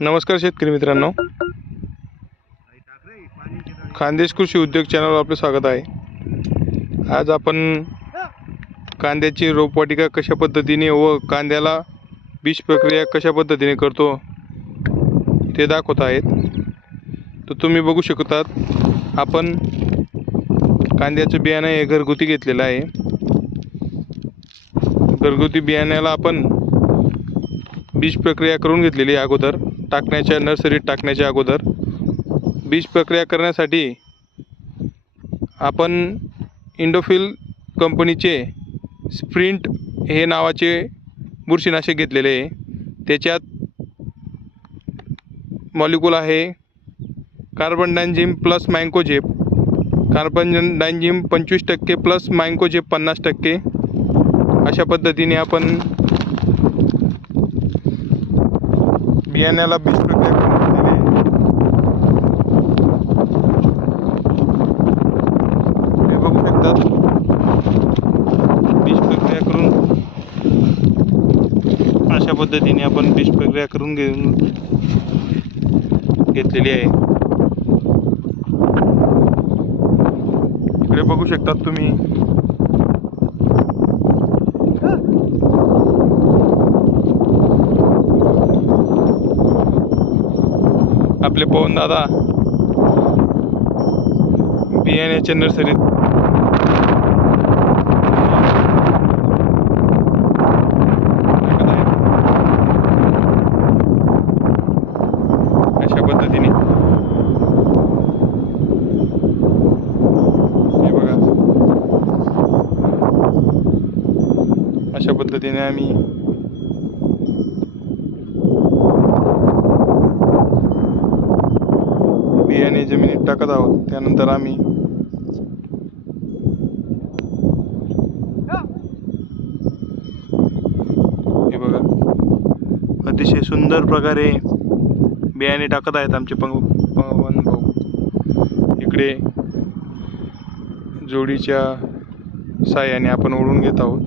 नमस्कार शेतकरी मित्रांनो, खानदेश कृषी उद्योग चॅनलवर आपले स्वागत आहे। आज आपण कांद्याची रोपवाटिका कशा पद्धतीने व कांद्याला बीज प्रक्रिया कशा पद्धतीने करतो ते दाखवत आहेत। तर तुम्ही बघू शकतात, आपण कांद्याचं बियाणं हे घरगुती घेतलेलं आहे। घरगुती बियाण्याला आपण बीज प्रक्रिया करून घेतलेली आहे अगोदर, टाकण्याच्या नर्सरीत टाकण्याच्या अगोदर। बीज प्रक्रिया करण्यासाठी आपण इंडोफिल कंपनीचे स्प्रिंट हे नावाचे बुरशीनाशक घेतलेले आहे। त्याच्यात मॉलिक्यूल आहे कार्बन डायझिम प्लस मँकोजेब, कार्बन डायझिम 25% प्लस मँकोजेब 50%। अशा पद्धतीने आपण बियाण्याला बीज प्रक्रिया करून घेतलेली आहे। हे बघू शकतात, बीज प्रक्रिया करून अशा पद्धतीने आपण बीज प्रक्रिया करून घेतलेली आहे। इकडे बघू शकतात तुम्ही, आपले पवन दादा बियाण्याच्या नर्सरीत अशा पद्धतीने हे बघा, अशा पद्धतीने आम्ही बियाणे जमिनीत टाकत आहोत। त्यानंतर आम्ही हे बघा, अतिशय सुंदर प्रकारे बियाणे टाकत आहेत आमचे पवन भाऊ। इकडे जोडीच्या साहाय्याने आपण ओढून घेत आहोत।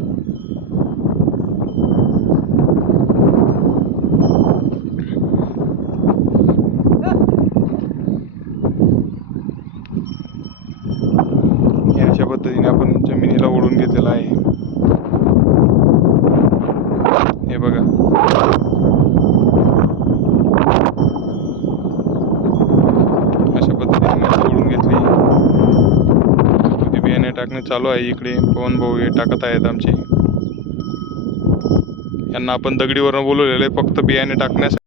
अशा पद्धतीने आपण जमिनीला ओढून घेतलेला आहे। हे बघा, अशा पद्धतीने माती ओढून घेतली। बियाणे टाकणे चालू आहे। इकडे पवन भाऊ हे टाकत आहेत आमचे। यांना आपण दगडीवरून बोलवलेले फक्त बियाणे टाकण्यासाठी।